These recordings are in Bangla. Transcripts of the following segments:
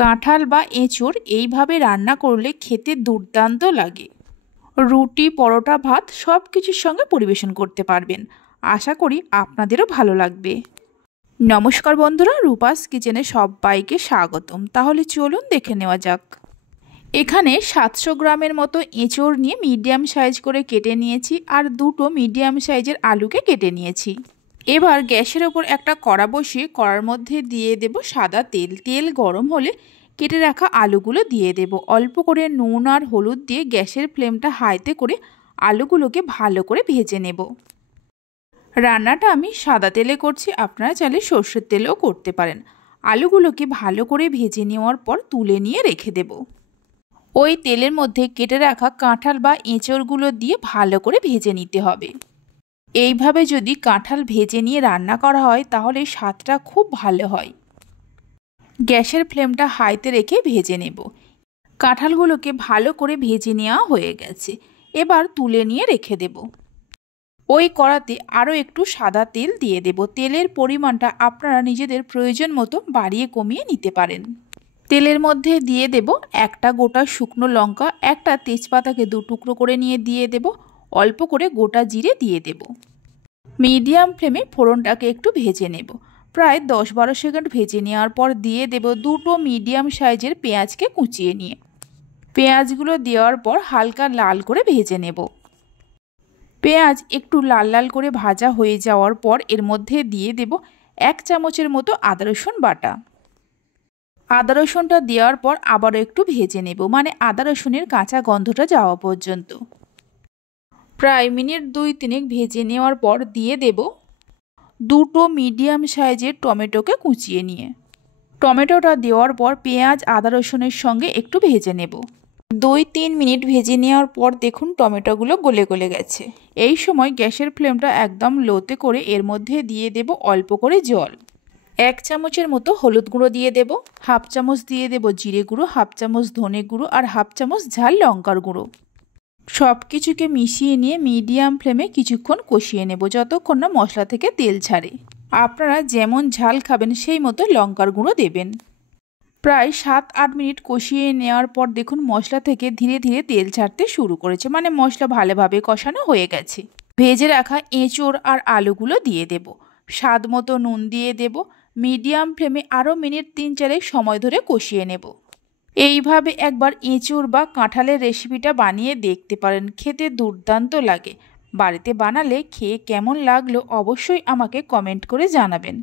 কাঁঠাল বা এঁচোড় এইভাবে রান্না করলে খেতে দুর্দান্ত লাগে। রুটি, পরোটা, ভাত সব কিছুর সঙ্গে পরিবেশন করতে পারবেন। আশা করি আপনাদেরও ভালো লাগবে। নমস্কার বন্ধুরা, রূপাস কিচেনে সবাইকে স্বাগতম। তাহলে চলুন দেখে নেওয়া যাক। এখানে 700 গ্রামের মতো এঁচোড় নিয়ে মিডিয়াম সাইজ করে কেটে নিয়েছি আর দুটো মিডিয়াম সাইজের আলুকে কেটে নিয়েছি। এবার গ্যাসের ওপর একটা কড়া বসিয়ে কড়ার মধ্যে দিয়ে দেব সাদা তেল। তেল গরম হলে কেটে রাখা আলুগুলো দিয়ে দেব। অল্প করে নুন আর হলুদ দিয়ে গ্যাসের ফ্লেমটা হাইতে করে আলুগুলোকে ভালো করে ভেজে নেব। রান্নাটা আমি সাদা তেলে করছি, আপনারা চাইলে সর্ষের তেলেও করতে পারেন। আলুগুলোকে ভালো করে ভেজে নেওয়ার পর তুলে নিয়ে রেখে দেব। ওই তেলের মধ্যে কেটে রাখা কাঁঠাল বা এঁচোড়গুলো দিয়ে ভালো করে ভেজে নিতে হবে। এইভাবে যদি কাঁঠাল ভেজে নিয়ে রান্না করা হয় তাহলে স্বাদটা খুব ভালো হয়। গ্যাসের ফ্লেমটা হাইতে রেখে ভেজে নেব। কাঁঠালগুলোকে ভালো করে ভেজে নেওয়া হয়ে গেছে। এবার তুলে নিয়ে রেখে দেব। ওই কড়াতে আরও একটু সাদা তেল দিয়ে দেব। তেলের পরিমাণটা আপনারা নিজেদের প্রয়োজন মতো বাড়িয়ে কমিয়ে নিতে পারেন। তেলের মধ্যে দিয়ে দেব একটা গোটা শুকনো লঙ্কা, একটা তেজপাতাকে 2 টুকরো করে নিয়ে দিয়ে দেব। অল্প করে গোটা জিরে দিয়ে দেব। মিডিয়াম ফ্লেমে ফোড়নটাকে একটু ভেজে নেব। প্রায় 10-12 সেকেন্ড ভেজে নেওয়ার পর দিয়ে দেব দুটো মিডিয়াম সাইজের পেঁয়াজকে কুচিয়ে নিয়ে। পেঁয়াজগুলো দেওয়ার পর হালকা লাল করে ভেজে নেব। পেঁয়াজ একটু লাল লাল করে ভাজা হয়ে যাওয়ার পর এর মধ্যে দিয়ে দেব 1 চামচের মতো আদা রসুন বাটা। আদা রসুনটা দেওয়ার পর আবারও একটু ভেজে নেব, মানে আদা রসুনের কাঁচা গন্ধটা যাওয়া পর্যন্ত। প্রায় মিনিট 2-3 ভেজে নেওয়ার পর দিয়ে দেব দুটো মিডিয়াম সাইজের টমেটোকে কুচিয়ে নিয়ে। টমেটোটা দেওয়ার পর পেঁয়াজ আদা রসুনের সঙ্গে একটু ভেজে নেব। 2-3 মিনিট ভেজে নেওয়ার পর দেখুন টমেটোগুলো গলে গলে গেছে। এই সময় গ্যাসের ফ্লেমটা একদম লোতে করে এর মধ্যে দিয়ে দেব অল্প করে জল। 1 চামচের মতো হলুদ গুঁড়ো দিয়ে দেব, 1/2 চামচ দিয়ে দেব জিরে গুঁড়ো, 1/2 চামচ ধনে গুঁড়ো আর 1/2 চামচ ঝাল লঙ্কার গুঁড়ো। সব কিছুকে মিশিয়ে নিয়ে মিডিয়াম ফ্লেমে কিছুক্ষণ কষিয়ে নেব, যতক্ষণ না মশলা থেকে তেল ছাড়ে। আপনারা যেমন ঝাল খাবেন সেই মতো লঙ্কার গুঁড়ো দেবেন। প্রায় 7-8 মিনিট কষিয়ে নেওয়ার পর দেখুন মশলা থেকে ধীরে ধীরে তেল ছাড়তে শুরু করেছে, মানে মশলা ভালোভাবে কষানো হয়ে গেছে। ভেজে রাখা এঁচোড় আর আলুগুলো দিয়ে দেব। স্বাদ মতো নুন দিয়ে দেব। মিডিয়াম ফ্লেমে আরও মিনিট 3-4 সময় ধরে কষিয়ে নেব। এইভাবে একবার এঁচোড় বা কাঁঠালের রেসিপিটা বানিয়ে দেখতে পারেন, খেতে দুর্দান্ত লাগে। বাড়িতে বানালে খেয়ে কেমন লাগলো অবশ্যই আমাকে কমেন্ট করে জানাবেন।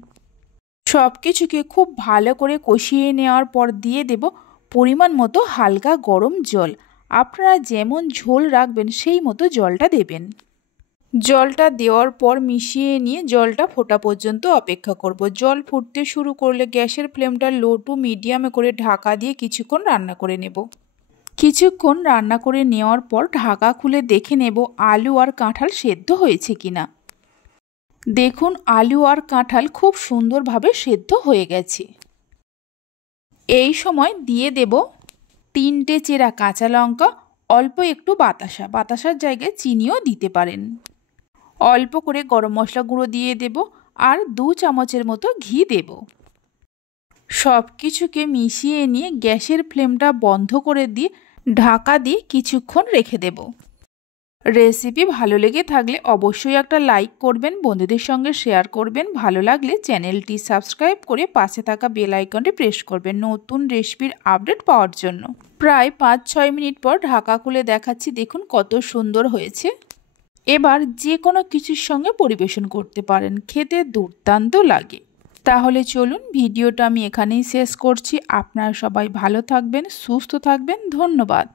সব কিছুকে খুব ভালো করে কষিয়ে নেওয়ার পর দিয়ে দেব পরিমাণ মতো হালকা গরম জল। আপনারা যেমন ঝোল রাখবেন সেই মতো জলটা দেবেন। জলটা দেওয়ার পর মিশিয়ে নিয়ে জলটা ফোটা পর্যন্ত অপেক্ষা করব। জল ফুটতে শুরু করলে গ্যাসের ফ্লেমটা লো টু মিডিয়ামে করে ঢাকা দিয়ে কিছুক্ষণ রান্না করে নেব। কিছুক্ষণ রান্না করে নেওয়ার পর ঢাকা খুলে দেখে নেব আলু আর কাঁঠাল সেদ্ধ হয়েছে কিনা। দেখুন আলু আর কাঁঠাল খুব সুন্দরভাবে সেদ্ধ হয়ে গেছে। এই সময় দিয়ে দেব 3টে চেরা কাঁচা লঙ্কা, অল্প একটু বাতাসার জায়গায় চিনিও দিতে পারেন। অল্প করে গরম মশলা গুঁড়ো দিয়ে দেব আর 2 চামচের মতো ঘি দেব। সব কিছুকে মিশিয়ে নিয়ে গ্যাসের ফ্লেমটা বন্ধ করে দিয়ে ঢাকা দিয়ে কিছুক্ষণ রেখে দেব। রেসিপি ভালো লেগে থাকলে অবশ্যই একটা লাইক করবেন, বন্ধুদের সঙ্গে শেয়ার করবেন। ভালো লাগলে চ্যানেলটি সাবস্ক্রাইব করে পাশে থাকা বেল আইকনটি প্রেস করবেন নতুন রেসিপির আপডেট পাওয়ার জন্য। প্রায় 5-6 মিনিট পর ঢাকা খুলে দেখাচ্ছি, দেখুন কত সুন্দর হয়েছে। এবার যে কোনো কিছুর সঙ্গে পরিবেশন করতে পারেন, খেতে দুর্দান্ত লাগে। তাহলে চলুন ভিডিওটা আমি এখানেই শেষ করছি। আপনারা সবাই ভালো থাকবেন, সুস্থ থাকবেন। ধন্যবাদ।